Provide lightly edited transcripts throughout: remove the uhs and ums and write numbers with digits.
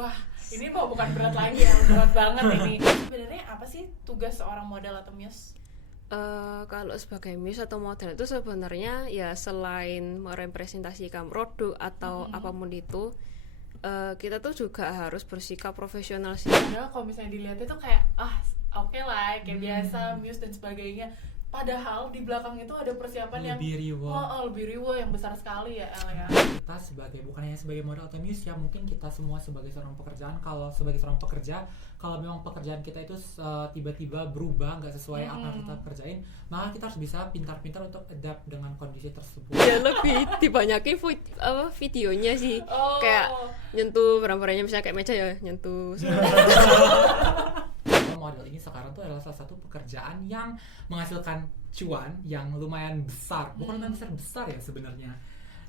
Wah, ini mau bukan berat lagi ya, berat banget ini. Sebenarnya apa sih tugas seorang model atau muse? Kalau sebagai muse atau model itu sebenarnya ya selain merepresentasikan produk atau apapun itu, kita tuh juga harus bersikap profesional sih. Padahal kalau misalnya dilihat itu kayak oke lah, kayak biasa muse dan sebagainya. Padahal di belakang itu ada persiapan lebih lebih riuh yang besar sekali ya El ya. Kita bukan hanya sebagai model atau muse ya, mungkin kita semua sebagai seorang pekerjaan, kalau sebagai seorang pekerja, kalau memang pekerjaan kita itu tiba-tiba berubah nggak sesuai apa yang kita kerjain, maka kita harus bisa pintar-pintar untuk adapt dengan kondisi tersebut. Ya lebih dibanyakin videonya sih, kayak nyentuh barang-barangnya, misalnya kayak meja ya nyentuh. Model ini sekarang tuh adalah salah satu pekerjaan yang menghasilkan cuan yang lumayan besar, bukan lumayan besar ya sebenarnya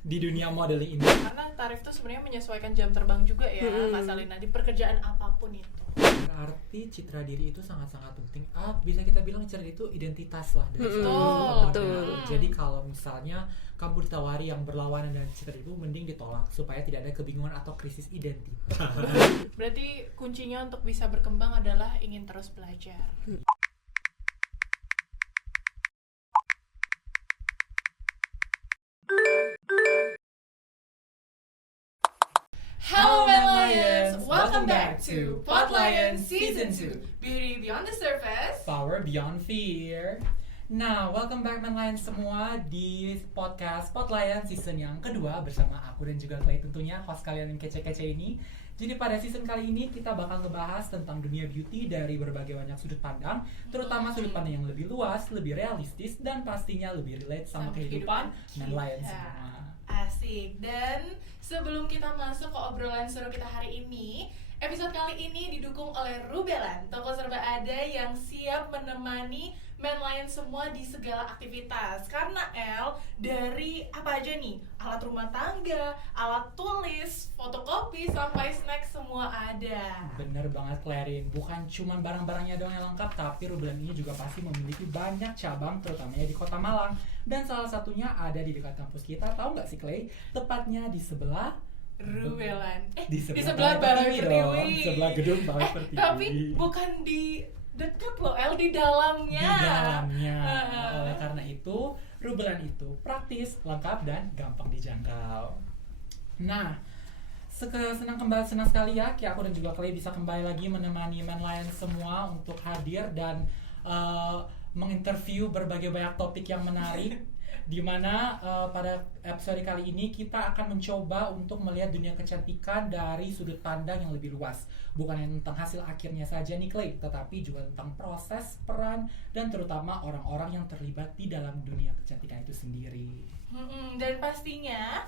di dunia modeling ini. Karena tarif tuh sebenarnya menyesuaikan jam terbang juga ya, Kak Salina, di pekerjaan apapun itu. Berarti citra diri itu sangat-sangat penting. Bisa kita bilang citra diri itu identitas lah dari betul. Jadi kalau misalnya kamu ditawari yang berlawanan dengan citra diri itu, mending ditolak supaya tidak ada kebingungan atau krisis identitas. Berarti kuncinya untuk bisa berkembang adalah ingin terus belajar. Hello Men Lions! Welcome back to Pod Lions Season 2, Beauty Beyond the Surface, Power Beyond Fear. Nah, welcome back Men Lions semua di podcast Pod Lions season yang kedua bersama aku dan juga Clay tentunya, host kalian yang kece-kece ini. Jadi pada season kali ini kita bakal ngebahas tentang dunia beauty dari berbagai banyak sudut pandang, terutama sudut pandang yang lebih luas, lebih realistis, dan pastinya lebih relate sama kehidupan Men Lions semua. Asik. Dan sebelum kita masuk ke obrolan seru kita hari ini, episode kali ini didukung oleh Rubelan, toko serba ada yang siap menemani Men Lions semua di segala aktivitas. Karena dari apa aja nih, alat rumah tangga, alat tulis, fotokopi, sampai snack semua ada. Bener banget Clarin, bukan cuma barang-barangnya doang yang lengkap, tapi Rubelan ini juga pasti memiliki banyak cabang, terutamanya di Kota Malang. Dan salah satunya ada di dekat kampus kita, tahu nggak sih Clay? Tepatnya di sebelah Rubelan. Di sebelah Balai Pertiwi dong, Pertiwi. sebelah gedung Balai Pertiwi. Tapi bukan di dekat loh di dalamnya. Di dalamnya. Oleh karena itu, Rubelan itu praktis, lengkap, dan gampang dijangkau. Nah, senang sekali ya aku dan juga Clay bisa kembali lagi menemani Men Lions semua untuk hadir dan menginterview berbagai banyak topik yang menarik. Dimana pada episode kali ini kita akan mencoba untuk melihat dunia kecantikan dari sudut pandang yang lebih luas. Bukan hanya tentang hasil akhirnya saja nih Clay, tetapi juga tentang proses, peran, dan terutama orang-orang yang terlibat di dalam dunia kecantikan itu sendiri. Dan pastinya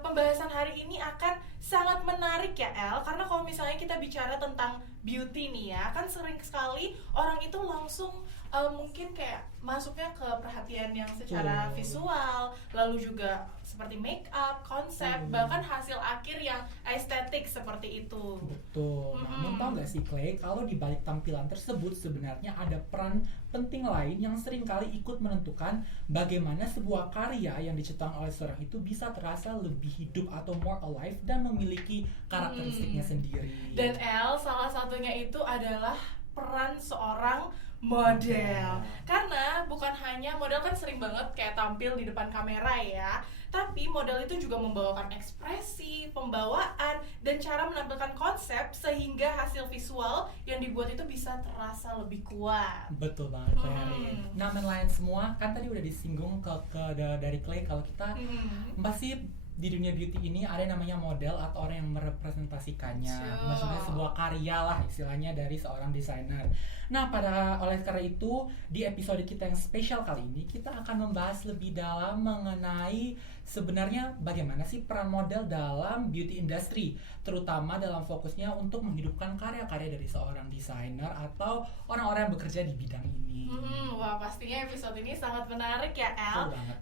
pembahasan hari ini akan sangat menarik ya karena kalau misalnya kita bicara tentang beauty nih ya, kan sering sekali orang itu langsung mungkin kayak masuknya ke perhatian yang secara visual, lalu juga seperti make up, konsep, bahkan hasil akhir yang estetik seperti itu. Betul. Namun tahu nggak sih Clay, kalau di balik tampilan tersebut sebenarnya ada peran penting lain yang sering kali ikut menentukan bagaimana sebuah karya yang diciptakan oleh seorang itu bisa terasa lebih hidup atau more alive dan memiliki karakteristiknya sendiri. Dan salah satunya itu adalah peran seorang model. Karena bukan hanya model kan sering banget kayak tampil di depan kamera ya, tapi model itu juga membawakan ekspresi, pembawaan, dan cara menampilkan konsep sehingga hasil visual yang dibuat itu bisa terasa lebih kuat. Betul banget Clay. Nah Men Lions semua, kan tadi udah disinggung dari Clay kalau kita pasti di dunia beauty ini ada yang namanya model atau orang yang merepresentasikannya. Maksudnya sebuah karya lah istilahnya dari seorang desainer. Nah, oleh karena itu di episode kita yang spesial kali ini kita akan membahas lebih dalam mengenai sebenarnya bagaimana sih peran model dalam beauty industry, terutama dalam fokusnya untuk menghidupkan karya-karya dari seorang desainer atau orang-orang yang bekerja di bidang ini. Wah, pastinya episode ini sangat menarik ya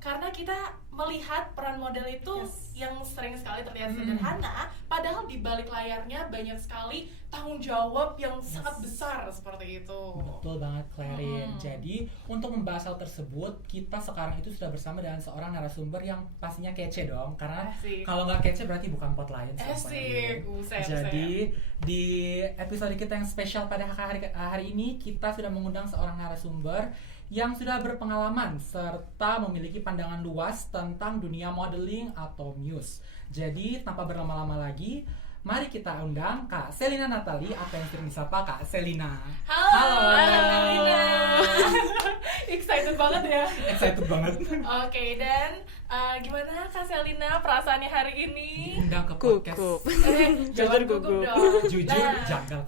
karena kita melihat peran model itu yang sering sekali terlihat sederhana, padahal padahal di balik layarnya banyak sekali tanggung jawab yang sangat besar seperti itu. Betul banget Clarin. Jadi untuk membahas hal tersebut, kita sekarang itu sudah bersama dengan seorang narasumber yang pastinya kece dong. Karena kalau nggak kece berarti bukan pot lain. Jadi di episode kita yang spesial pada hari ini, kita sudah mengundang seorang narasumber yang sudah berpengalaman serta memiliki pandangan luas tentang dunia modeling atau muse. Jadi tanpa berlama-lama lagi, mari kita undang Kak Selina Natali atau yang sering disapa Kak Selina. Halo Selina. Excited banget ya. Excited banget. Oke, dan gimana Kak Selina perasaannya hari ini? Diundang ke podcast. Jangan gugup dong. Jujur, janggal.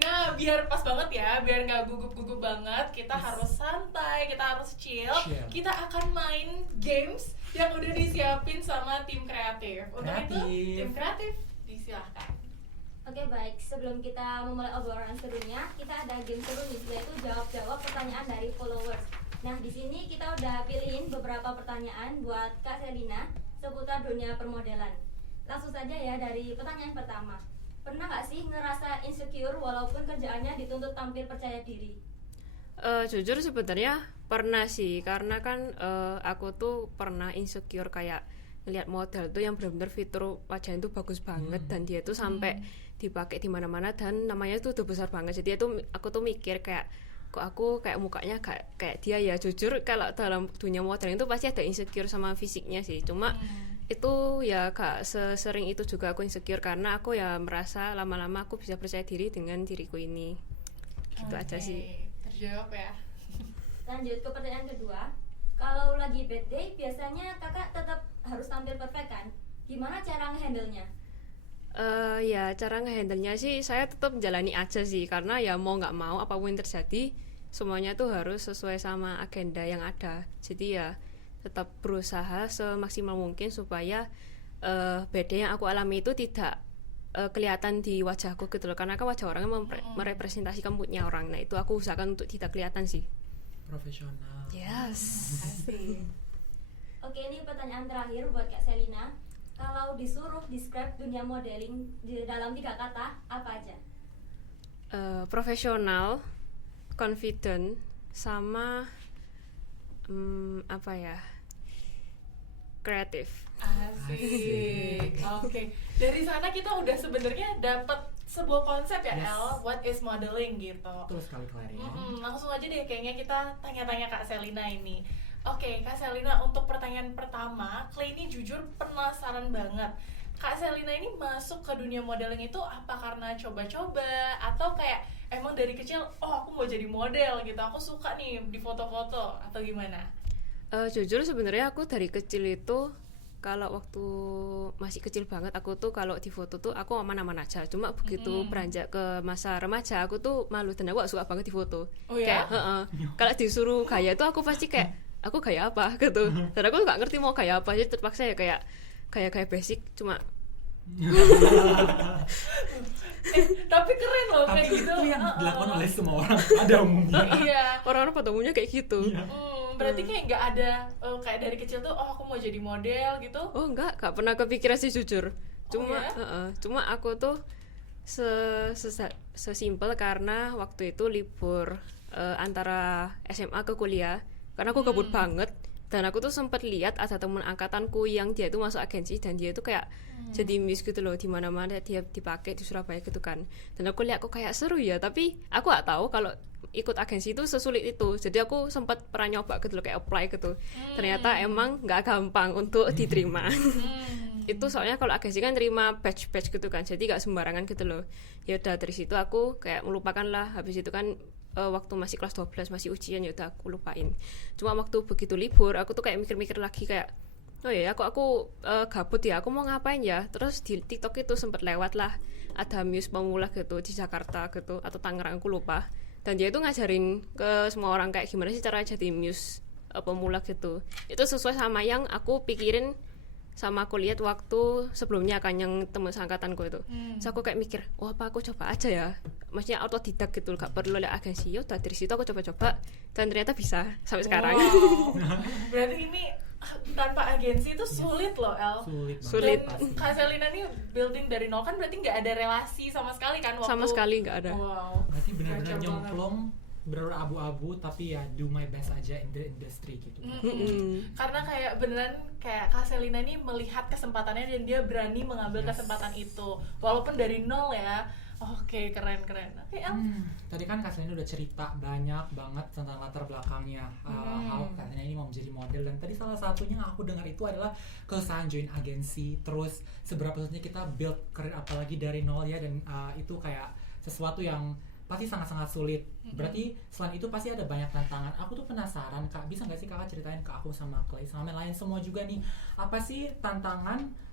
Nah, biar pas banget ya, biar nggak gugup-gugup banget, kita harus santai, kita harus chill. Kita akan main games yang udah disiapin sama tim kreatif. Untuk itu, tim kreatif disilahkan. Oke baik, sebelum kita memulai obrolan serunya, kita ada game seru nih, yaitu jawab-jawab pertanyaan dari followers. Nah di sini kita udah pilihin beberapa pertanyaan buat Kak Selina seputar dunia permodelan. Langsung saja ya dari pertanyaan pertama. Pernah nggak sih ngerasa insecure walaupun kerjaannya dituntut tampil percaya diri? Jujur sebenarnya pernah sih, karena kan aku tuh pernah insecure kayak ngeliat model tuh yang benar-benar fitur wajahnya tuh bagus banget dan dia tuh sampai dipakai di mana-mana dan namanya tuh udah besar banget. Jadi itu aku tuh mikir kayak kok aku kayak mukanya kayak dia ya. Jujur kalau dalam dunia modeling itu pasti ada insecure sama fisiknya sih. Cuma itu ya gak sesering itu juga aku insecure, karena aku ya merasa lama-lama aku bisa percaya diri dengan diriku ini. Gitu aja sih. Terjawab ya. Lanjut ke pertanyaan kedua. Kalau lagi bad day, biasanya kakak tetap harus tampil perfect kan? Gimana cara nge-handle-nya? Ya cara nge-handle-nya sih saya tetap jalani aja sih, karena ya mau nggak mau apapun yang terjadi semuanya tuh harus sesuai sama agenda yang ada. Jadi ya tetap berusaha semaksimal mungkin supaya bad day yang aku alami itu tidak kelihatan di wajahku gitu loh, karena kan wajah orangnya merepresentasikan moodnya orang. Nah itu aku usahakan untuk tidak kelihatan sih. Profesional. Yes. Asik. Oke, ini pertanyaan terakhir buat Kak Selina. Kalau disuruh describe dunia modeling dalam 3 kata, apa aja? Profesional, confident, sama apa ya? Kreatif. Asik. Oke. Dari sana kita udah sebenarnya dapat sebuah konsep ya, El, what is modeling gitu. Betul sekali Clarin. Langsung aja deh kayaknya kita tanya-tanya Kak Selina ini. Oke, Kak Selina, untuk pertanyaan pertama, Clay ini jujur penasaran banget. Kak Selina ini masuk ke dunia modeling itu apa karena coba-coba atau kayak emang dari kecil, oh aku mau jadi model gitu, aku suka nih di foto-foto atau gimana? Jujur sebenarnya aku dari kecil itu, kalau waktu masih kecil banget aku tuh kalau di foto tuh aku aman-aman aja. Cuma begitu beranjak ke masa remaja aku tuh malu dan aku gak suka banget di foto. Oh ya? Kayak kalau disuruh gaya tuh aku pasti kayak aku gaya apa gitu. Dan aku gak ngerti mau gaya apa, jadi terpaksa ya kayak basic cuma tapi keren loh tapi kayak gitu. Itu yang dilakukan oleh semua orang pada umumnya. Iya. Orang-orang pada umumnya kayak gitu. Berarti kayak nggak ada kayak dari kecil tuh oh aku mau jadi model gitu. Oh enggak pernah kepikiran sih jujur. Cuma cuma aku tuh sesimpel karena waktu itu libur antara SMA ke kuliah, karena aku gabut banget. Dan aku tuh sempat lihat ada teman angkatanku yang dia tuh masuk agensi dan dia tuh kayak jadi miss gitu loh, di mana-mana dia dipakai di Surabaya gitu kan. Dan aku lihat kok kayak seru ya, tapi aku gak tahu kalau ikut agensi itu sesulit itu. Jadi aku sempat pernah nyoba gitu loh, kayak apply gitu. Ternyata emang nggak gampang untuk diterima. Itu soalnya kalau agensi kan terima batch gitu kan, jadi nggak sembarangan gitu loh. Ya udah dari situ aku kayak melupakan lah. Habis itu kan waktu masih kelas 12 masih ujian, ya udah aku lupain. Cuma waktu begitu libur aku tuh kayak mikir-mikir lagi kayak oh ya aku gabut ya, aku mau ngapain ya. Terus di TikTok itu sempat lewat lah ada muse pemula gitu di Jakarta gitu atau Tangerang aku lupa. Dan dia itu ngajarin ke semua orang kayak gimana sih cara jadi muse pemula gitu. Itu sesuai sama yang aku pikirin sama aku lihat waktu sebelumnya kan yang teman seangkatanku itu. So aku kayak mikir, wah apa aku coba aja ya. Maksudnya autodidak gitu, gak perlu lihat agensi. Yaudah dari situ aku coba-coba dan ternyata bisa sampai sekarang. Berarti ini tanpa agensi itu sulit loh El. Sulit banget. Sulit. Dan pasti. Kak Selina nih building dari nol kan berarti nggak ada relasi sama sekali kan waktu Sama sekali nggak ada. Wow. Berarti benar-benar Kacau banget. nyemplung, benar-benar abu-abu, tapi ya do my best aja in the industry gitu. Karena kayak beneran kayak Kak Selina nih melihat kesempatannya dan dia berani mengambil Yes. kesempatan itu walaupun dari nol ya. Oke, keren. Oke, El. Tadi kan Kak Selina udah cerita banyak banget tentang latar belakangnya, how Kak Selina ini mau menjadi model, dan tadi salah satunya yang aku dengar itu adalah kesusahan join agensi, terus seberapa susahnya kita build karir apalagi dari nol ya, dan itu kayak sesuatu yang pasti sangat-sangat sulit. Berarti selain itu pasti ada banyak tantangan. Aku tuh penasaran Kak, bisa nggak sih Kakak ceritain ke aku sama Clay sama yang lain semua juga nih, apa sih tantangan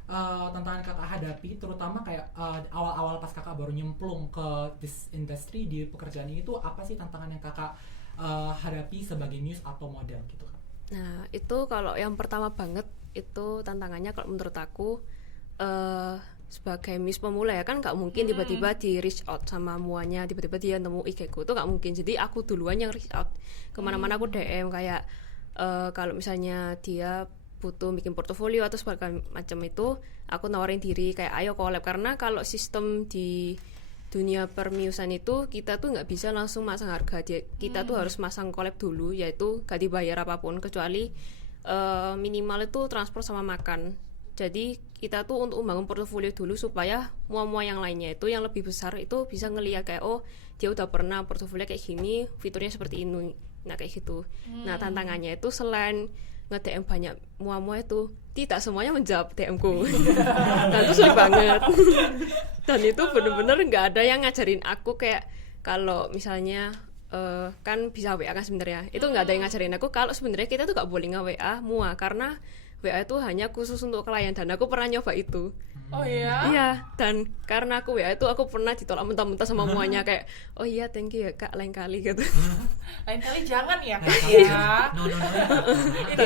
Kakak hadapi, terutama kayak awal-awal pas Kakak baru nyemplung ke this industry di pekerjaan ini tuh apa sih tantangan yang Kakak hadapi sebagai muse atau model gitu Kak? Nah, itu kalau yang pertama banget itu tantangannya kalau menurut aku sebagai Miss pemula ya kan nggak mungkin tiba-tiba di reach out sama muanya, tiba-tiba dia nemu IG ku, itu nggak mungkin. Jadi aku duluan yang reach out kemana-mana, aku DM kayak kalau misalnya dia butuh bikin portofolio atau sebagainya macam itu, aku nawarin diri kayak ayo collab, karena kalau sistem di dunia permiusan itu kita tuh nggak bisa langsung masang harga, kita tuh harus masang collab dulu, yaitu gak dibayar apapun kecuali minimal itu transport sama makan. Jadi kita tuh untuk membangun portofolio dulu supaya mua-mua yang lainnya itu yang lebih besar itu bisa ngeliat kayak oh dia udah pernah portofolio kayak gini, fiturnya seperti ini, nah kayak gitu. Nah tantangannya itu selain nge-DM banyak mua-mua itu tidak semuanya menjawab DM-ku dan itu sulit banget dan itu bener-bener nggak ada yang ngajarin aku kayak kalau misalnya kan bisa WA kan sebenarnya itu nggak ada yang ngajarin aku kalau sebenarnya kita tuh nggak boleh nge-WA mua karena WA itu hanya khusus untuk klien dan aku pernah nyoba itu. Oh iya? Iya, dan karena aku WA itu aku pernah ditolak mentah-mentah sama muanya kayak oh iya thank you ya Kak lain kali gitu. Lain kali jangan ya Kak Nah, ya. no.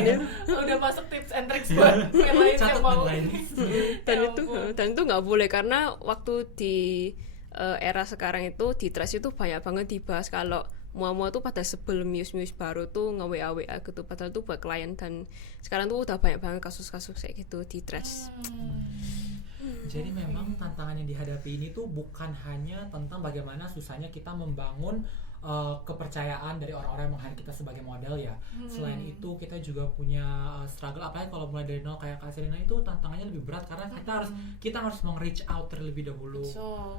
Ini udah masuk tips and tricks buat lain yang Catat mau. lain. Dan itu nggak boleh karena waktu di era sekarang itu di Trust itu banyak banget dibahas kalau mua-mua tuh pada sebelum muse baru tuh nge-WA gitu padahal tuh buat klien, dan sekarang tuh udah banyak banget kasus-kasus kayak gitu di Trust. Jadi memang tantangan yang dihadapi ini tuh bukan hanya tentang bagaimana susahnya kita membangun kepercayaan dari orang-orang yang meng-hire kita sebagai model ya. Selain itu kita juga punya struggle, apalagi kalau mulai dari nol kayak Kak Selina itu tantangannya lebih berat karena kita harus reach out terlebih dahulu.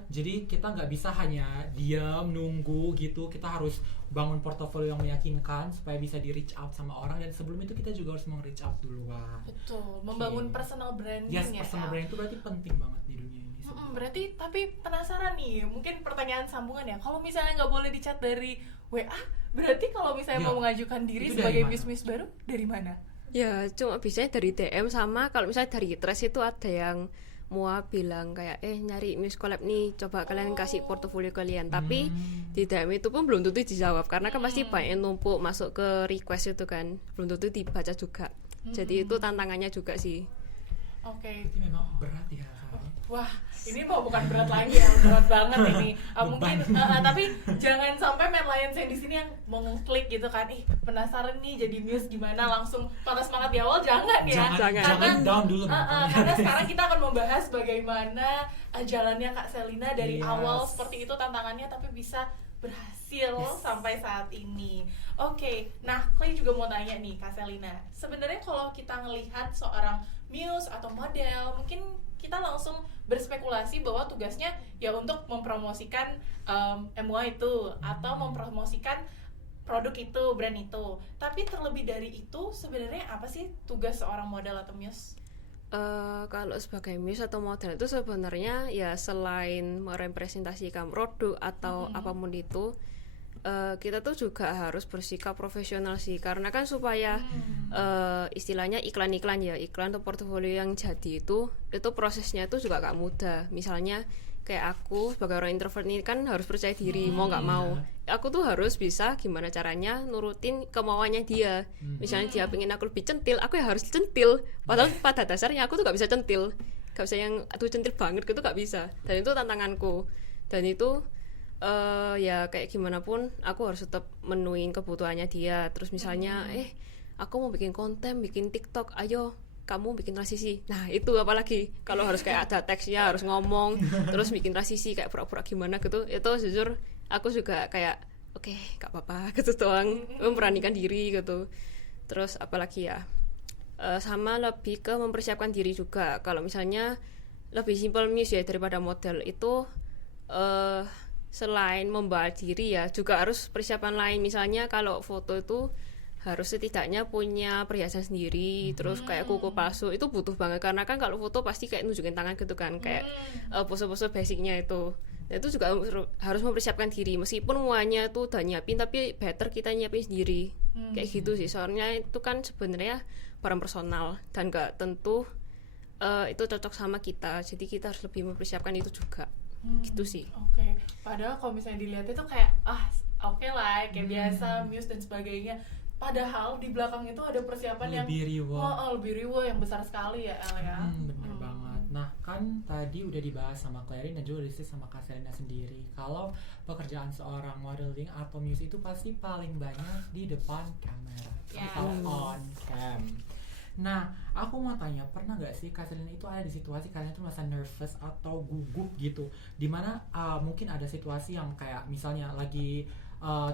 Jadi kita nggak bisa hanya diam nunggu gitu, kita harus bangun portofolio yang meyakinkan supaya bisa di reach out sama orang, dan sebelum itu kita juga harus reach out duluan. Betul, membangun personal branding Yes, ya. personal El. branding itu berarti penting banget di dunia ini. Berarti tapi penasaran nih, mungkin pertanyaan sambungan ya. Kalau misalnya nggak boleh dicat dari WA, berarti kalau misalnya Ya, mau mengajukan diri itu sebagai dari mana? miss baru dari mana? Ya cuma bisanya dari DM, sama kalau misalnya dari Trust itu ada yang mua bilang kayak nyari Muse collab nih, coba kalian kasih portofolio kalian, tapi di DM itu pun belum tentu dijawab karena kan pasti banyak yang numpuk masuk ke request itu kan, belum tentu dibaca juga. Jadi itu tantangannya juga sih. Oke. Itu memang berat ya. Wah, ini mau bukan berat lagi ya, berat banget ini. Mungkin, tapi jangan sampai main Lions yang di sini yang mau ngeklik gitu kan, penasaran nih jadi muse gimana, langsung patah semangat di awal, jangan ya. Jangan down dulu. Karena sekarang kita akan membahas bagaimana jalannya Kak Selina dari Yes. awal seperti itu tantangannya, tapi bisa berhasil sampai saat ini. Oke, nah Clay juga mau tanya nih Kak Selina, sebenarnya kalau kita ngelihat seorang muse atau model, mungkin kita langsung berspekulasi bahwa tugasnya ya untuk mempromosikan MUA itu atau mempromosikan produk itu, brand itu. Tapi terlebih dari itu sebenarnya apa sih tugas seorang model atau muse? Kalau sebagai muse atau model itu sebenarnya ya selain merepresentasikan produk atau apapun itu, kita tuh juga harus bersikap profesional sih, karena kan supaya istilahnya iklan atau portofolio yang jadi itu prosesnya itu juga gak mudah. Misalnya kayak aku sebagai orang introvert ini kan harus percaya diri, mau nggak mau aku tuh harus bisa gimana caranya nurutin kemauannya dia. Misalnya dia pengen aku lebih centil, aku ya harus centil, padahal pada dasarnya aku tuh gak bisa centil, gak bisa yang aduh centil banget gitu, gak bisa. Dan itu tantanganku, dan itu ya kayak gimana pun aku harus tetap menuin kebutuhannya dia. Terus misalnya aku mau bikin konten, bikin TikTok, ayo kamu bikin transisi. Nah itu apalagi kalau harus kayak ada teksnya, harus ngomong, terus bikin transisi kayak pura-pura gimana gitu, itu jujur aku juga kayak oke, gak apa-apa gitu doang, memberanikan diri gitu. Terus apalagi ya, sama lebih ke mempersiapkan diri juga. Kalau misalnya lebih simpel Muse ya daripada model itu, selain membawa diri ya juga harus persiapan lain. Misalnya kalau foto itu harus setidaknya punya perhiasan sendiri, terus kayak kuku palsu itu butuh banget karena kan kalau foto pasti kayak nunjukin tangan gitu kan, kayak pose-pose basicnya itu. Nah, itu juga harus mempersiapkan diri meskipun semuanya itu udah nyiapin, tapi better kita nyiapin sendiri. Kayak gitu sih, soalnya itu kan sebenarnya barang personal dan gak tentu itu cocok sama kita, jadi kita harus lebih mempersiapkan itu juga. Gitu sih. Oke. Padahal kalau misalnya dilihat itu kayak oke lah kayak biasa Muse dan sebagainya. Padahal di belakang itu ada persiapan lebih reward yang besar sekali ya El ya. Bener banget. Nah kan tadi udah dibahas sama Clarin dan juga discuss sama Kak Selina sendiri. Kalau pekerjaan seorang modeling atau Muse itu pasti paling banyak di depan kamera atau on cam. Nah, aku mau tanya, pernah gak sih Kak Selina itu ada di situasi kalian tuh merasa nervous atau gugup gitu, dimana mungkin ada situasi yang kayak misalnya lagi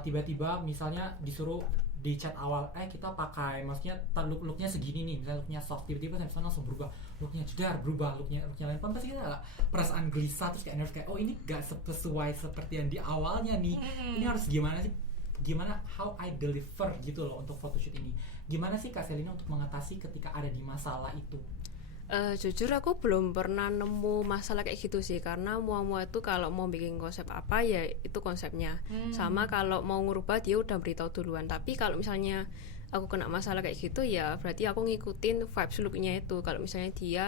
tiba-tiba misalnya disuruh di chat awal kita pakai, maksudnya looknya segini nih, misalnya looknya soft, tiba-tiba misalnya langsung berubah looknya jedar, berubah looknya lain, pasti kita ada perasaan gelisah terus kayak nervous, kayak oh ini gak sesuai seperti yang di awalnya nih, ini harus gimana sih, gimana how I deliver gitu loh untuk photoshoot ini. Gimana sih Kak Selina untuk mengatasi ketika ada di masalah itu? Jujur aku belum pernah nemu masalah kayak gitu sih, karena mua itu kalau mau bikin konsep apa ya itu konsepnya. Sama kalau mau ngubah dia udah beritahu duluan. Tapi kalau misalnya aku kena masalah kayak gitu ya berarti aku ngikutin vibes looknya itu. Kalau misalnya dia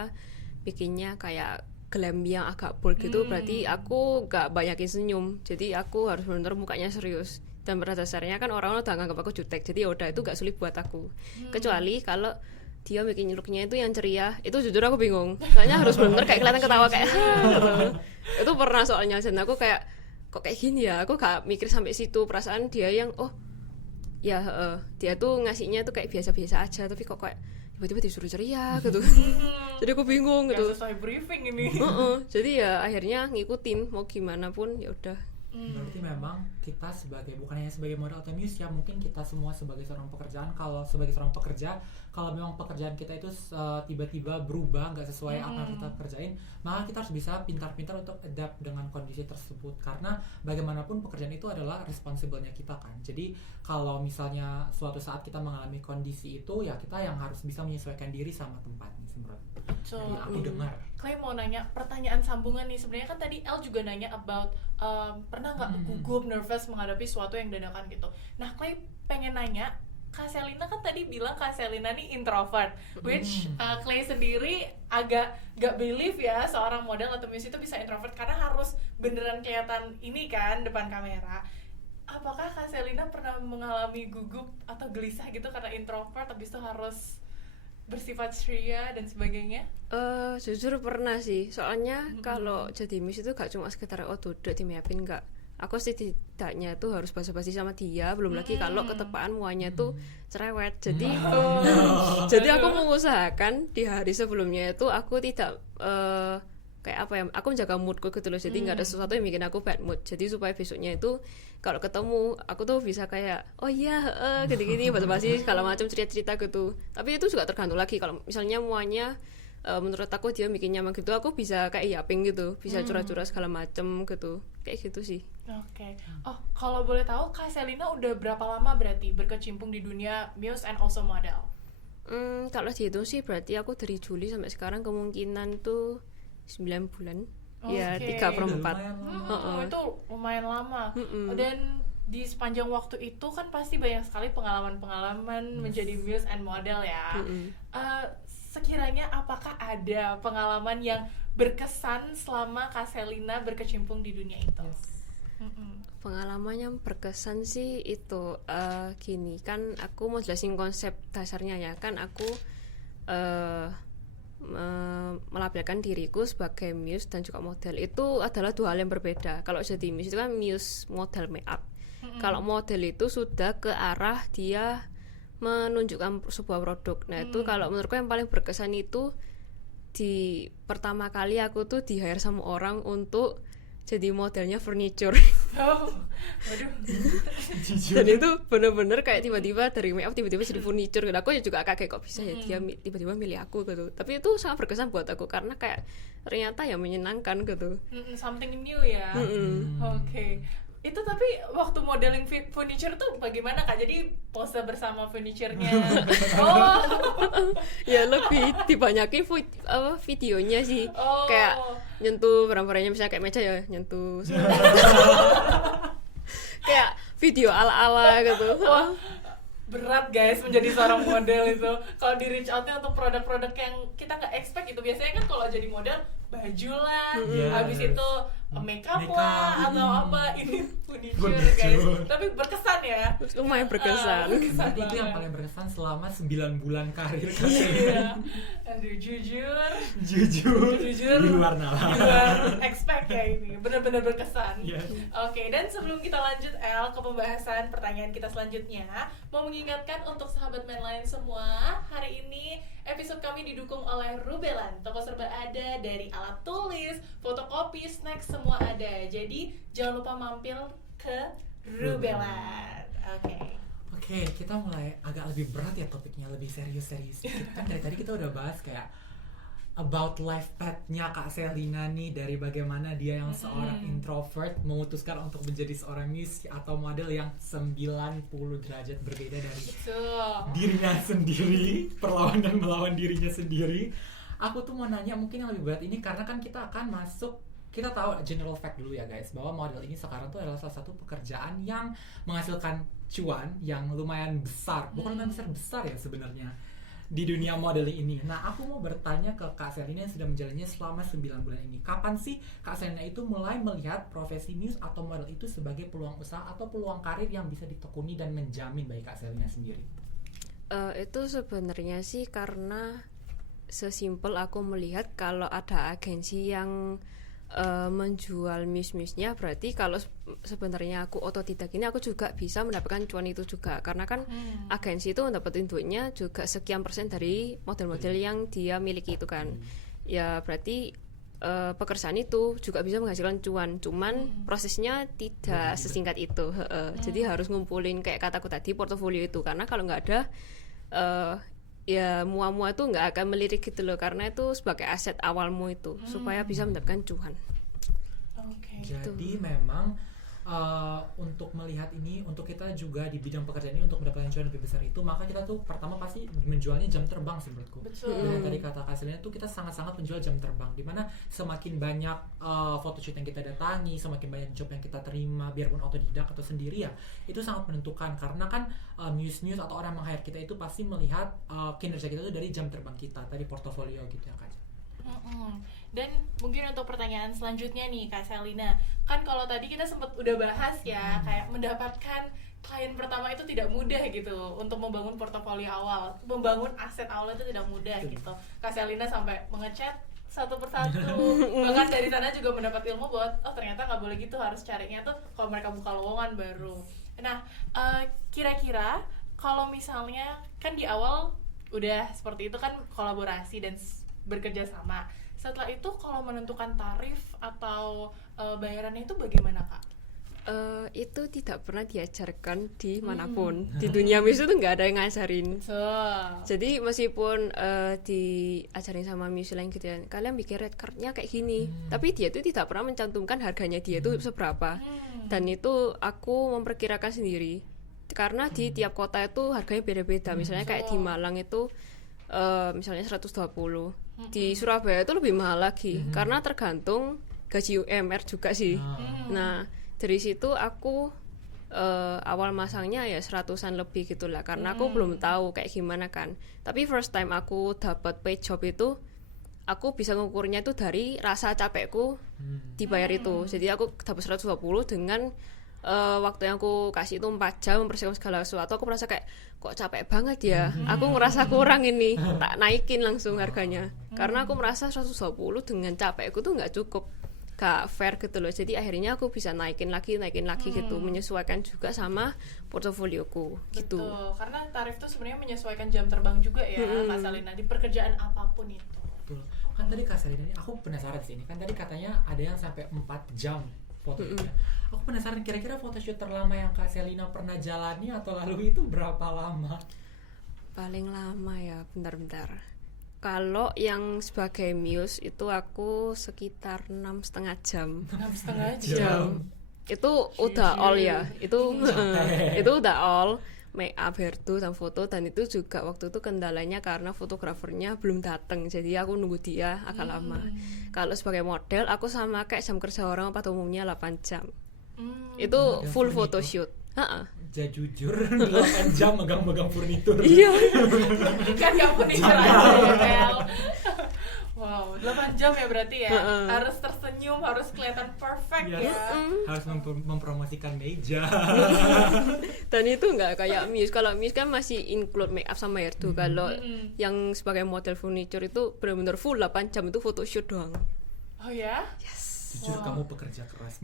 bikinnya kayak glam yang agak bold gitu, berarti aku gak banyakin senyum. Jadi aku harus benar-benar mukanya serius. Dan pada dasarnya kan orang udah nganggap aku jutek, jadi udah itu gak sulit buat aku. Kecuali kalau dia bikin looknya itu yang ceria, itu jujur aku bingung. Soalnya harus bener kayak kelihatan ketawa kayak itu pernah soalnya, dan aku kayak kok kayak gini ya, aku gak mikir sampai situ. Perasaan dia yang dia tuh ngasihnya tuh kayak biasa-biasa aja, tapi kok kayak tiba-tiba disuruh ceria gitu. Jadi aku bingung gitu. Gak sesuai briefing ini. Jadi ya akhirnya ngikutin mau gimana pun ya udah. Berarti memang kita sebagai, bukan hanya sebagai model atau Muse ya, mungkin kita semua sebagai seorang pekerjaan, kalau sebagai seorang pekerja, kalau memang pekerjaan kita itu tiba-tiba berubah nggak sesuai apa yang kita kerjain, maka kita harus bisa pintar-pintar untuk adapt dengan kondisi tersebut, karena bagaimanapun pekerjaan itu adalah responsible-nya kita kan. Jadi kalau misalnya suatu saat kita mengalami kondisi itu, ya kita yang harus bisa menyesuaikan diri sama tempatnya sebenarnya. Jadi aku dengar. Clay mau nanya pertanyaan sambungan nih, sebenarnya kan tadi El juga nanya about pernah nggak gugup, nervous menghadapi sesuatu yang dadakan gitu. Nah Clay pengen nanya, Kak Selina kan tadi bilang Kak Selina nih introvert, which Clay sendiri agak gak believe ya seorang model atau Muse itu bisa introvert karena harus beneran kelihatan ini kan depan kamera. Apakah Kak Selina pernah mengalami gugup atau gelisah gitu karena introvert, habis itu harus bersifat ceria dan sebagainya? Jujur pernah sih, soalnya kalau jadi Muse itu gak cuma sekedar duduk dimapin, enggak. Aku setidaknya tuh harus basa-basi sama dia, belum lagi kalau ketepaan muanya tuh cerewet. Jadi jadi aku mengusahakan di hari sebelumnya itu aku tidak kayak apa ya, aku menjaga moodku gitu loh. Jadi nggak ada sesuatu yang bikin aku bad mood. Jadi supaya besoknya itu kalau ketemu aku tuh bisa kayak oh iya gini-gini basa-basi segala macam, cerita-cerita gitu. Tapi itu juga tergantung lagi, kalau misalnya muanya menurut aku dia bikin nyaman gitu, aku bisa kayak yaping gitu, bisa curah-curah segala macem gitu, kayak gitu sih. Oke. Oh, kalau boleh tahu Kak Selina udah berapa lama berarti berkecimpung di dunia Muse and also model? Kalau dihitung sih berarti aku dari Juli sampai sekarang kemungkinan tuh 9 bulan. Ya 3/4. Itu lumayan lama. Dan di sepanjang waktu itu kan pasti banyak sekali pengalaman-pengalaman menjadi Muse and model ya. Sekiranya apakah ada pengalaman yang berkesan selama Kak Selina berkecimpung di dunia itu? Pengalaman yang berkesan sih itu gini, kan aku mau jelasin konsep dasarnya ya, kan aku melabelkan diriku sebagai Muse dan juga model itu adalah dua hal yang berbeda. Kalau jadi Muse itu kan Muse model makeup. Kalau model itu sudah ke arah dia menunjukkan sebuah produk. Nah itu kalau menurutku yang paling berkesan itu di pertama kali aku tuh di hire sama orang untuk jadi modelnya furniture. Oh, waduh. Dan itu bener-bener kayak tiba-tiba dari make up tiba-tiba jadi furniture gitu. Aku juga kaget kok bisa ya dia tiba-tiba milih aku gitu. Tapi itu sangat berkesan buat aku karena kayak ternyata ya menyenangkan gitu. Something new ya. Oke. Itu tapi waktu modeling furniture tuh bagaimana Kak? Jadi pose bersama furniture-nya. Oh. Ya lebih dibanyakin videonya sih. Oh. Kayak nyentuh barang-barangnya, misalnya kayak meja ya nyentuh. Kayak video ala-ala gitu. Wah, berat guys menjadi seorang model itu. Kalau di reach out-nya untuk produk-produk yang kita nggak expect itu, biasanya kan kalau jadi model baju lah, habis itu makeup lah atau apa, ini furniture guys. Tapi berkesan ya. Lumayan berkesan. Berkesan itu yang banget. paling berkesan selama 9 bulan karir Iya. Aduh, jujur di luar nalar. di luar expect ya ini, benar-benar berkesan. Yes. Oke, dan sebelum kita lanjut ke pembahasan pertanyaan kita selanjutnya, mau mengingatkan untuk sahabat Manline semua, hari ini episode kami didukung oleh Rubelan. Toko serba ada, dari alat tulis, fotokopi, snack, semua ada. Jadi jangan lupa mampir ke Rubelan. Oke, kita mulai agak lebih berat ya topiknya, lebih serius-serius. Kan dari tadi kita udah bahas kayak about life path-nya Kak Selina nih, dari bagaimana dia yang seorang introvert memutuskan untuk menjadi seorang muse atau model yang 90 derajat berbeda dari dirinya sendiri, perlawanan melawan dirinya sendiri. Aku tuh mau nanya mungkin yang lebih berat ini karena kan kita akan masuk, kita tahu general fact dulu ya guys, bahwa model ini sekarang tuh adalah salah satu pekerjaan yang menghasilkan cuan yang lumayan besar, bukan lumayan besar ya sebenarnya di dunia modeling ini. Nah, aku mau bertanya ke Kak Selina yang sudah menjalannya selama 9 bulan ini. Kapan sih Kak Selina itu mulai melihat profesi muse atau model itu sebagai peluang usaha atau peluang karir yang bisa ditekuni dan menjamin bagi Kak Selina sendiri? Itu sebenarnya sih karena sesimpel aku melihat kalau ada agensi yang menjual muse-muse-nya, berarti kalau sebenarnya aku otodidak ini aku juga bisa mendapatkan cuan itu juga, karena kan agensi itu mendapatin duitnya juga sekian persen dari model-model yang dia miliki itu kan. Ya berarti pekerjaan itu juga bisa menghasilkan cuan, cuman prosesnya tidak sesingkat itu. Jadi harus ngumpulin kayak kataku tadi portofolio itu, karena kalau nggak ada ya mua-mua itu nggak akan melirik gitu loh, karena itu sebagai aset awalmu itu supaya bisa mendapatkan cuan. Jadi memang untuk melihat ini, untuk kita juga di bidang pekerjaan ini untuk mendapatkan cuan lebih besar itu, maka kita tuh pertama pasti menjualnya jam terbang sih menurutku. Dan tadi kata Kak Selina tuh kita sangat-sangat menjual jam terbang, dimana semakin banyak photoshoot yang kita datangi, semakin banyak job yang kita terima, biarpun otodidak atau sendiri ya, itu sangat menentukan, karena kan muse atau orang meng-hire kita itu pasti melihat kinerja kita itu dari jam terbang kita, tadi portofolio gitu ya Kak. Dan mungkin untuk pertanyaan selanjutnya nih Kak Selina, kan kalau tadi kita sempat udah bahas ya, kayak mendapatkan klien pertama itu tidak mudah gitu, untuk membangun portofolio awal, membangun aset awal itu tidak mudah gitu. Kak Selina sampai mengechat satu persatu, bahkan dari sana juga mendapat ilmu bahwa oh ternyata nggak boleh gitu, harus carinya tuh kalau mereka buka lowongan baru. Nah, kira-kira kalau misalnya kan di awal udah seperti itu kan, kolaborasi dan bekerja sama. Setelah itu kalau menentukan tarif atau bayarannya itu bagaimana Kak? Itu tidak pernah diajarkan di manapun. Di dunia muse itu nggak ada yang ngajarin. Jadi meskipun diajarin sama muse lain gitu ya, kalian bikin red cardnya kayak gini, tapi dia itu tidak pernah mencantumkan harganya dia itu seberapa. Dan itu aku memperkirakan sendiri, karena di tiap kota itu harganya beda-beda. Misalnya kayak di Malang itu misalnya 120, di Surabaya itu lebih mahal lagi, karena tergantung gaji UMR juga sih. Nah dari situ aku awal masangnya ya 100-an lebih gitulah, karena aku belum tahu kayak gimana kan. Tapi first time aku dapat paid job itu, aku bisa ngukurnya itu dari rasa capekku dibayar itu. Jadi aku dapat 120 dengan waktu yang aku kasih itu 4 jam mempersiapkan segala sesuatu. Aku merasa kayak kok capek banget ya, aku ngerasa kurang ini, tak naikin langsung harganya, karena aku merasa 120 dengan capekku tuh nggak cukup. gak fair gitu loh. Jadi akhirnya aku bisa naikin lagi gitu, menyesuaikan juga sama portofolioku gitu. Betul, karena tarif tuh sebenarnya menyesuaikan jam terbang juga ya, Kak Selina, di pekerjaan apapun itu. Betul. Kan tadi Kak Selina, aku penasaran sih ini. Kan tadi katanya ada yang sampai 4 jam fotonya. Aku penasaran kira-kira photoshoot terlama yang Kak Selina pernah jalani atau lalui itu berapa lama? Paling lama ya, bentar. Kalau yang sebagai muse itu aku sekitar 6,5 jam. 6,5 jam. Itu udah all ya. Itu udah all make up, hairdo, dan foto. Dan itu juga waktu itu kendalanya karena fotografernya belum datang. Jadi aku nunggu dia agak lama. Kalau sebagai model aku sama kayak jam kerja orang pada umumnya 8 jam. Itu full photoshoot. Jujur 8 jam megang-megang furnitur. Iya. Kan gak furniture aja ya, Bel. Wow, 8 jam ya berarti ya. Harus tersenyum, harus kelihatan perfect Yes. ya. Harus mempromosikan meja. Dan itu nggak kayak Muse. Kalau Muse kan masih include make up sama hairdo. Kalau yang sebagai model furniture itu benar-benar full 8 jam itu photoshoot doang. Oh ya? Jujur kamu pekerja keras.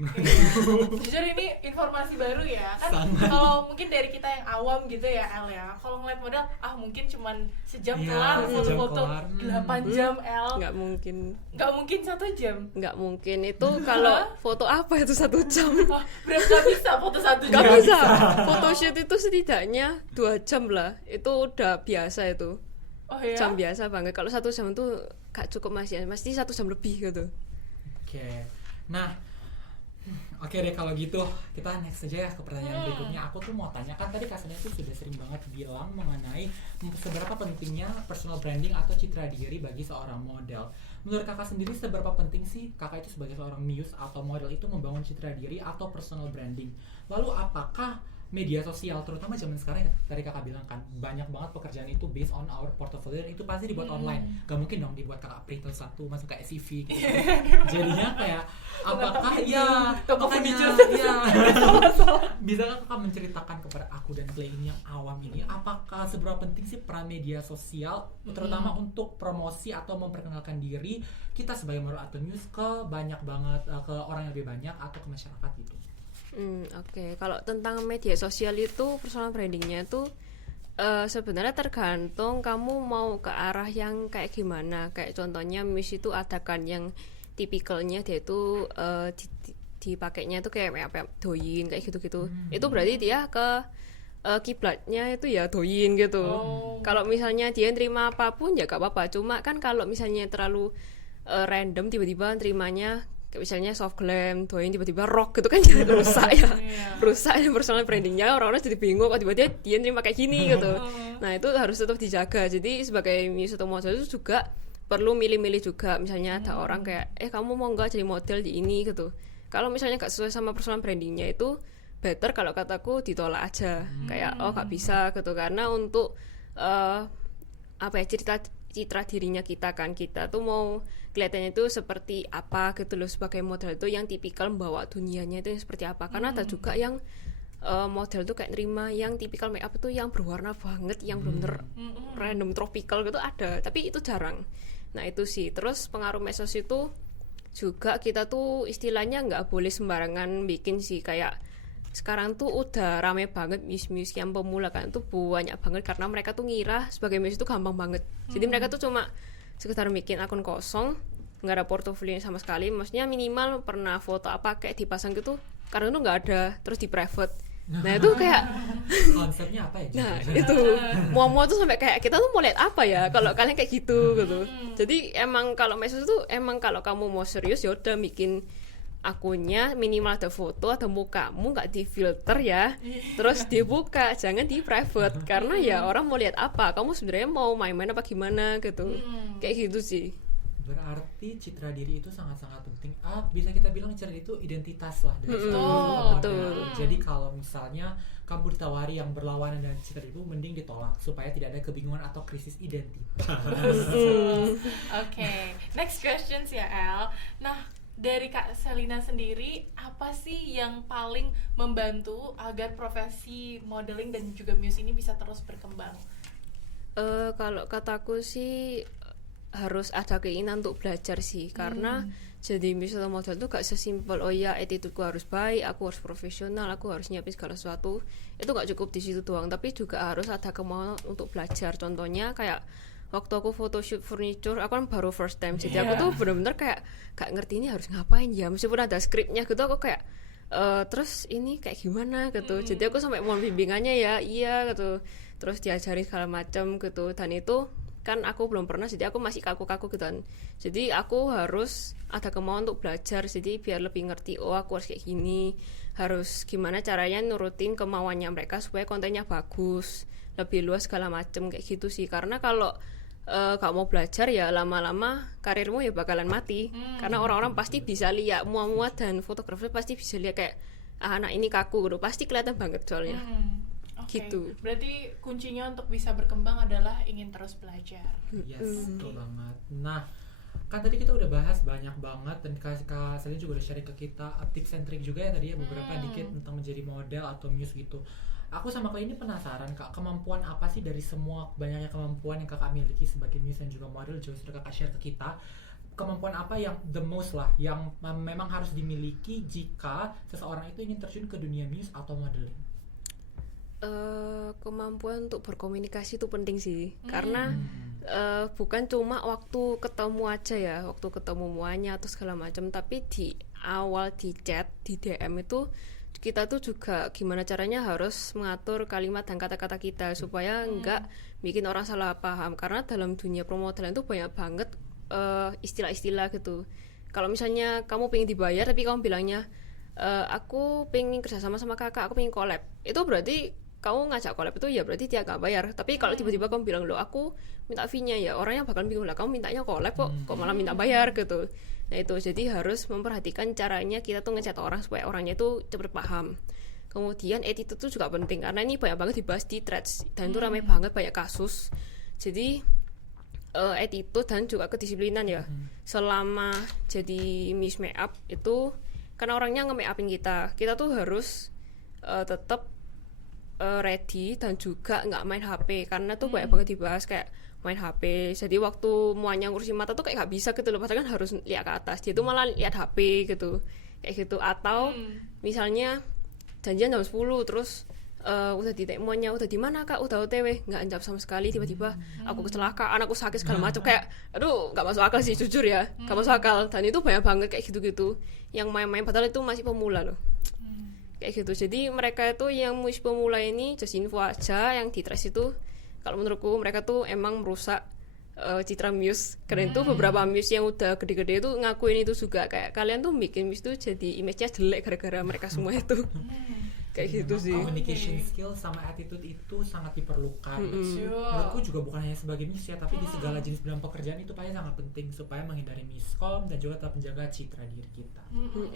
Jujur ini informasi baru ya. Kan kalau mungkin dari kita yang awam gitu ya, El ya. Kalau ngeliat model, mungkin cuman sejam kelar foto-foto. 8 jam, El. Nggak mungkin. Nggak mungkin 1 jam. Nggak mungkin itu kalau foto apa itu 1 jam. Berarti nggak bisa foto 1 jam. Nggak bisa. Photoshoot itu setidaknya 2 jam lah. Itu udah biasa itu. Oh ya? Jam biasa banget. Kalau 1 jam itu gak cukup mesti 1 jam lebih gitu. Oke deh kalau gitu kita next aja ya ke pertanyaan berikutnya. Aku tuh mau tanya, kan tadi Kak Selina tuh sudah sering banget bilang mengenai seberapa pentingnya personal branding atau citra diri bagi seorang model. Menurut kakak sendiri seberapa penting sih kakak itu sebagai seorang muse atau model itu membangun citra diri atau personal branding? Lalu apakah media sosial, terutama zaman sekarang ya, tadi kakak bilang kan banyak banget pekerjaan itu based on our portfolio dan itu pasti dibuat online. Gak mungkin dong dibuat kakak printer satu masuk ke CV gitu. Jadinya kayak apakah bisa kakak menceritakan kepada aku dan Clay ini yang awam ini, apakah seberapa penting sih peran media sosial terutama untuk promosi atau memperkenalkan diri kita sebagai model atau muse ke banyak banget ke orang yang lebih banyak atau ke masyarakat gitu? Oke. Kalau tentang media sosial itu personal brandingnya itu sebenarnya tergantung kamu mau ke arah yang kayak gimana. Kayak contohnya Muse itu ada kan yang tipikalnya dia itu dipakainya itu kayak make up doyin kayak gitu-gitu. Itu berarti dia ke kiblatnya itu ya doyin gitu. Kalau misalnya dia terima apapun ya gak apa-apa. Cuma kan kalau misalnya terlalu random tiba-tiba terimanya misalnya soft glam, doain tiba-tiba rock gitu kan jadi rusak ya. Rusak personal brandingnya, orang-orang jadi bingung kok tiba-tiba dia nerima kayak gini gitu. Nah itu harus tetap dijaga. Jadi sebagai muse atau model itu juga perlu milih-milih juga. Misalnya ada orang kayak kamu mau nggak jadi model di ini gitu. Kalau misalnya nggak sesuai sama personal brandingnya itu better kalau kataku ditolak aja. Kayak nggak bisa gitu, karena untuk citra dirinya kita kan, kita tuh mau kelihatannya itu seperti apa gitu loh. Sebagai model itu yang tipikal membawa dunianya itu yang seperti apa. Karena ada juga yang model tuh kayak nerima yang tipikal make up itu yang berwarna banget, yang bener random tropical gitu ada, tapi itu jarang. Nah itu sih. Terus pengaruh medsos itu juga kita tuh istilahnya nggak boleh sembarangan bikin sih. Kayak sekarang tuh udah rame banget muse-muse yang pemula kan, itu banyak banget karena mereka tuh ngira sebagai muse itu gampang banget. Jadi mereka tuh cuma sekedar bikin akun kosong, nggak ada portofolio sama sekali. Maksudnya minimal pernah foto apa kayak dipasang gitu, karena itu nggak ada, terus di private. Nah itu kayak konsepnya apa ya? Nah itu mau tuh sampai kayak kita tuh mau lihat apa ya kalau kalian kayak gitu gitu. Jadi emang kalau medsos itu emang kalau kamu mau serius ya udah bikin akunnya minimal ada foto atau mukamu nggak di filter ya, terus dibuka, jangan di private, karena ya orang mau lihat apa, kamu sebenarnya mau main-main apa gimana gitu. Kayak gitu sih. Berarti citra diri itu sangat-sangat penting. Bisa kita bilang citra diri itu identitas lah dari betul. Jadi kalau misalnya kamu ditawari yang berlawanan dengan citra diri itu, mending ditolak supaya tidak ada kebingungan atau krisis identitas. Oke, next questions ya El. Nah dari Kak Selina sendiri, apa sih yang paling membantu agar profesi modeling dan juga muse ini bisa terus berkembang? Kalau kataku sih harus ada keinginan untuk belajar sih, karena jadi muse atau model tuh gak sesimpel oh ya attitudeku harus baik, aku harus profesional, aku harus nyiapin segala sesuatu. Itu gak cukup di situ doang, tapi juga harus ada kemauan untuk belajar. Contohnya kayak waktu aku photoshoot furniture, aku kan baru first time, jadi aku tuh bener-bener kayak gak ngerti ini harus ngapain ya, meskipun ada skripnya gitu aku kayak terus ini kayak gimana gitu. Jadi aku sampai mohon bimbingannya ya, iya gitu, terus diajarin segala macam gitu. Dan itu kan aku belum pernah, jadi aku masih kaku-kaku gitu kan. Jadi aku harus ada kemauan untuk belajar, jadi biar lebih ngerti oh aku harus kayak gini, harus gimana caranya nurutin kemauannya mereka supaya kontennya bagus, lebih luas segala macem kayak gitu sih. Karena kalau gak mau belajar ya lama-lama karirmu ya bakalan mati. Karena orang-orang pasti bisa lihat, muat-muat dan fotografer pasti bisa lihat kayak anak ini kaku gitu, pasti kelihatan banget soalnya. Okay. Gitu. Berarti kuncinya untuk bisa berkembang adalah ingin terus belajar. Yes, betul banget. Nah, kan tadi kita udah bahas banyak banget dan Kak Selina juga udah sharing ke kita tips and trick juga ya tadi ya, beberapa dikit tentang menjadi model atau muse gitu. Aku sama Kak ini penasaran Kak, kemampuan apa sih dari semua banyaknya kemampuan yang Kakak miliki sebagai muse dan juga model, juga sudah Kakak share ke kita. Kemampuan apa yang the most lah, yang memang harus dimiliki jika seseorang itu ingin terjun ke dunia muse atau modeling? Kemampuan untuk berkomunikasi itu penting sih, karena bukan cuma waktu ketemu aja ya, waktu ketemu muanya atau segala macam, tapi di awal di chat, di DM itu kita tuh juga gimana caranya harus mengatur kalimat dan kata-kata kita supaya enggak bikin orang salah paham. Karena dalam dunia pemodelan itu banyak banget istilah-istilah gitu. Kalau misalnya kamu pengen dibayar tapi kamu bilangnya aku pengen kerjasama sama kakak, aku pengen collab, itu berarti kamu ngajak collab itu ya berarti dia gak bayar. Tapi kalau tiba-tiba kamu bilang loh aku minta fee-nya, ya orangnya bakal bingung lah, kamu mintanya collab kok malah minta bayar gitu. Nah itu jadi harus memperhatikan caranya kita tuh ngechat orang supaya orangnya tuh cepet paham. Kemudian attitude itu juga penting, karena ini banyak banget dibahas di threads dan itu ramai banget, banyak kasus. Jadi attitude dan juga kedisiplinan ya. Selama jadi Miss Makeup itu karena orangnya nge-make upin kita tuh harus tetap ready dan juga nggak main HP, karena tuh banyak banget dibahas kayak main HP. Jadi waktu muanya ngurusin mata tuh kayak nggak bisa gitu loh, padahal kan harus lihat ke atas, dia tuh malah lihat HP gitu, kayak gitu. Atau misalnya janjian jam 10 terus udah di muanya udah di mana kak, udah OTW nggak jawab sama sekali, tiba-tiba aku kecelakaan, aku sakit segala macam, kayak aduh nggak masuk akal sih jujur ya, nggak masuk akal. Dan itu banyak banget kayak gitu-gitu yang main-main padahal itu masih pemula loh. Kayak gitu. Jadi mereka itu yang muse pemula ini just info aja, yang di trash itu kalau menurutku mereka tuh emang merusak citra muse. Karena itu beberapa muse yang udah gede-gede itu ngakuin itu juga, kayak kalian tuh bikin muse tuh jadi image-nya jelek gara-gara mereka semua itu. Kayak gitu sih. Communication skill sama attitude itu sangat diperlukan. Menurutku juga bukan hanya sebagai muse ya, tapi di segala jenis bidang pekerjaan itu pasti sangat penting supaya menghindari miskom dan juga tetap menjaga citra diri kita.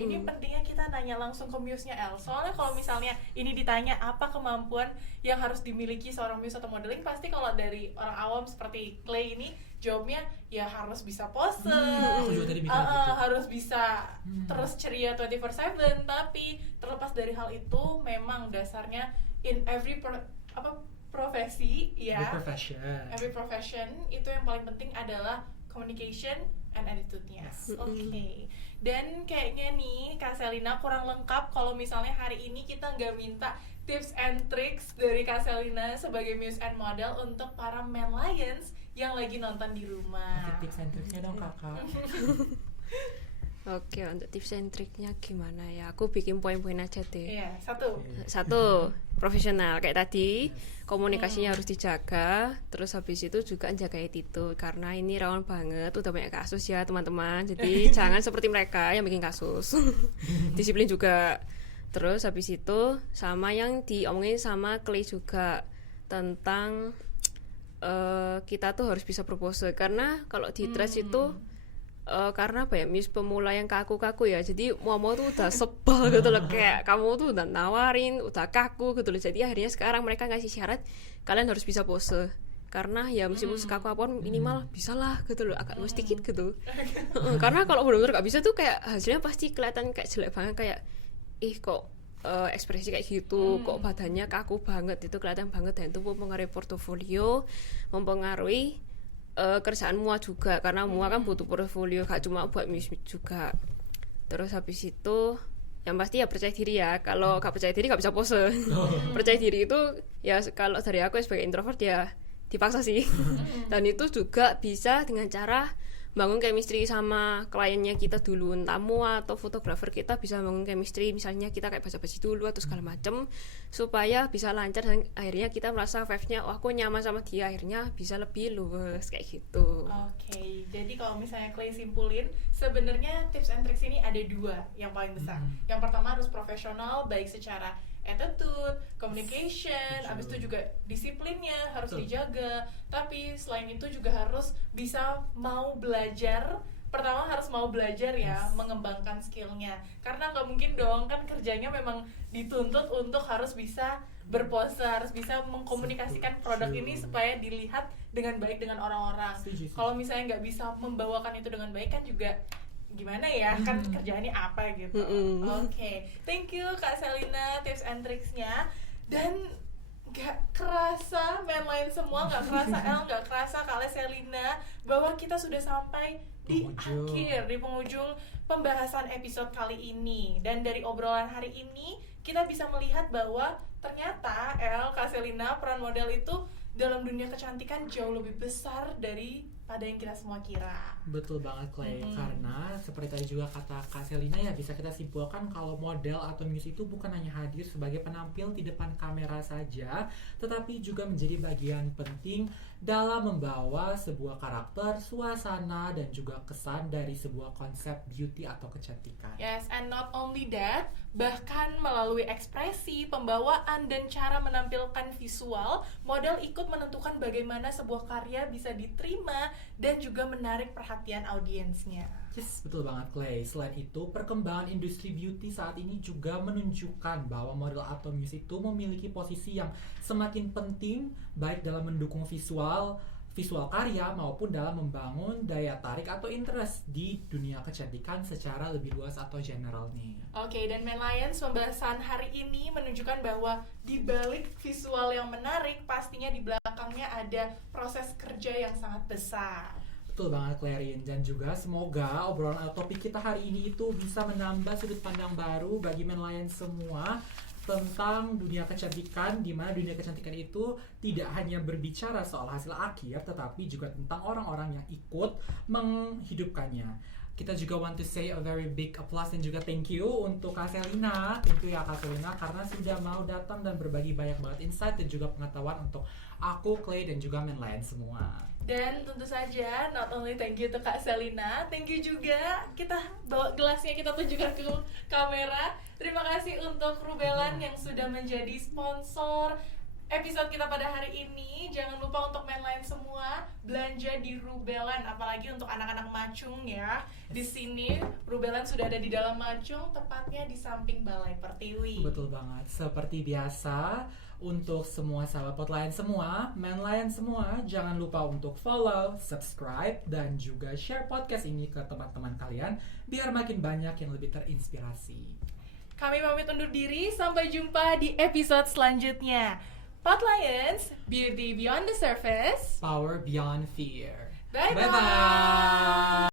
Ini pentingnya kita tanya langsung ke muse-nya El. Soalnya kalau misalnya ini ditanya apa kemampuan yang harus dimiliki seorang muse atau modeling, pasti kalau dari orang awam seperti Clay ini jawabnya ya harus bisa pose, Aku juga tadi mikir gitu. harus bisa terus ceria 24/7. Tapi terlepas dari hal itu, memang dasarnya in every profesi ya, every profession itu yang paling penting adalah communication and attitude-nya. Oke. Dan kayaknya nih Kak Selina kurang lengkap kalau misalnya hari ini kita nggak minta tips and tricks dari Kak Selina sebagai muse and model untuk para man lions yang lagi nonton di rumah. Oke, tips and tricksnya dong kakak. Oke, untuk tips and triknya gimana ya? Aku bikin poin-poin aja deh. Iya, satu. Satu, profesional kayak tadi, komunikasinya harus dijaga. Terus habis itu juga jaga attitude, karena ini rawan banget, udah banyak kasus ya teman-teman. Jadi jangan seperti mereka yang bikin kasus. Disiplin juga. Terus habis itu sama yang diomongin sama Clay juga tentang kita tuh harus bisa propose, karena kalau di trash itu karena apa ya, muse pemula yang kaku-kaku ya, jadi mau tuh udah sebel gitu loh, kayak kamu tuh udah nawarin udah kaku gitu loh. Jadi akhirnya sekarang mereka ngasih syarat kalian harus bisa pose, karena ya meskipun sekaku apapun minimal bisa lah gitu loh, agak luas dikit gitu. Karena kalau benar-benar gak bisa tuh kayak hasilnya pasti kelihatan kayak jelek banget, kayak kok ekspresi kayak gitu, kok badannya kaku banget, itu kelihatan banget. Dan itu mempengaruhi portofolio, mempengaruhi kerjaan MUA juga, karena MUA kan butuh portfolio, gak cuma buat Muse juga. Terus habis itu yang pasti ya percaya diri ya. Kalau gak percaya diri gak bisa pose. Percaya diri itu ya kalau dari aku sebagai introvert ya dipaksa sih. Dan itu juga bisa dengan cara bangun chemistry sama kliennya kita dulu, entah MUA atau fotografer kita bisa bangun chemistry, misalnya kita kayak basa-basi dulu atau segala macem supaya bisa lancar dan akhirnya kita merasa vibes-nya oh aku nyaman sama dia, akhirnya bisa lebih luwes kayak gitu. Oke, jadi kalau misalnya Clay simpulin, sebenarnya tips and tricks ini ada 2 yang paling besar. Yang pertama harus profesional, baik secara attitude, communication, abis itu juga disiplinnya harus dijaga. Tapi selain itu juga harus bisa mau belajar. Pertama harus mau belajar ya, mengembangkan skillnya. Karena nggak mungkin dong, kan kerjanya memang dituntut untuk harus bisa berpose, harus bisa mengkomunikasikan produk ini supaya dilihat dengan baik dengan orang-orang. Kalau misalnya nggak bisa membawakan itu dengan baik kan juga gimana ya, kan kerjaannya apa gitu. Oke, thank you Kak Selina tips and tricksnya. Dan gak kerasa main-main semua, gak kerasa El, gak kerasa Kak Selina, bahwa kita sudah sampai di penghujung pembahasan episode kali ini. Dan dari obrolan hari ini kita bisa melihat bahwa ternyata El, Kak Selina, peran model itu dalam dunia kecantikan jauh lebih besar daripada yang kita semua kira. Betul banget Clay, karena seperti tadi juga kata Kak Selina ya, bisa kita simpulkan kalau model atau muse itu bukan hanya hadir sebagai penampil di depan kamera saja, tetapi juga menjadi bagian penting dalam membawa sebuah karakter, suasana, dan juga kesan dari sebuah konsep beauty atau kecantikan. Yes, and not only that, bahkan melalui ekspresi, pembawaan, dan cara menampilkan visual, model ikut menentukan bagaimana sebuah karya bisa diterima dan juga menarik perhatian audiensnya. Yes, betul banget Clay. Selain itu, perkembangan industri beauty saat ini juga menunjukkan bahwa model atau muse itu memiliki posisi yang semakin penting baik dalam mendukung visual karya maupun dalam membangun daya tarik atau interest di dunia kecantikan secara lebih luas atau general nih. Oke, dan Men Lions pembahasan hari ini menunjukkan bahwa di balik visual yang menarik, pastinya di belakangnya ada proses kerja yang sangat besar. Betul banget Clarin, dan juga semoga obrolan atau topik kita hari ini itu bisa menambah sudut pandang baru bagi Men Lions semua tentang dunia kecantikan, di mana dunia kecantikan itu tidak hanya berbicara soal hasil akhir, tetapi juga tentang orang-orang yang ikut menghidupkannya. Kita juga want to say a very big applause dan juga thank you untuk Kak Selina. Thank you ya Kak Selina karena sudah mau datang dan berbagi banyak banget insight dan juga pengetahuan untuk aku, Clay, dan juga Men Lions semua. Dan tentu saja, not only thank you to Kak Selina, thank you juga, kita bawa gelasnya, kita tunjukkan ke kamera. Terima kasih untuk Rubelan yang sudah menjadi sponsor episode kita pada hari ini. Jangan lupa untuk Men Lions semua belanja di Rubelan, apalagi untuk anak-anak Macung ya. Di sini Rubelan sudah ada di dalam Macung, tepatnya di samping Balai Pertiwi. Betul banget. Seperti biasa, untuk semua sahabat Potline semua, Men Lions semua, jangan lupa untuk follow, subscribe, dan juga share podcast ini ke teman-teman kalian biar makin banyak yang lebih terinspirasi. Kami pamit undur diri, sampai jumpa di episode selanjutnya. Pot Lions, beauty beyond the surface, Power beyond fear. Bye-bye.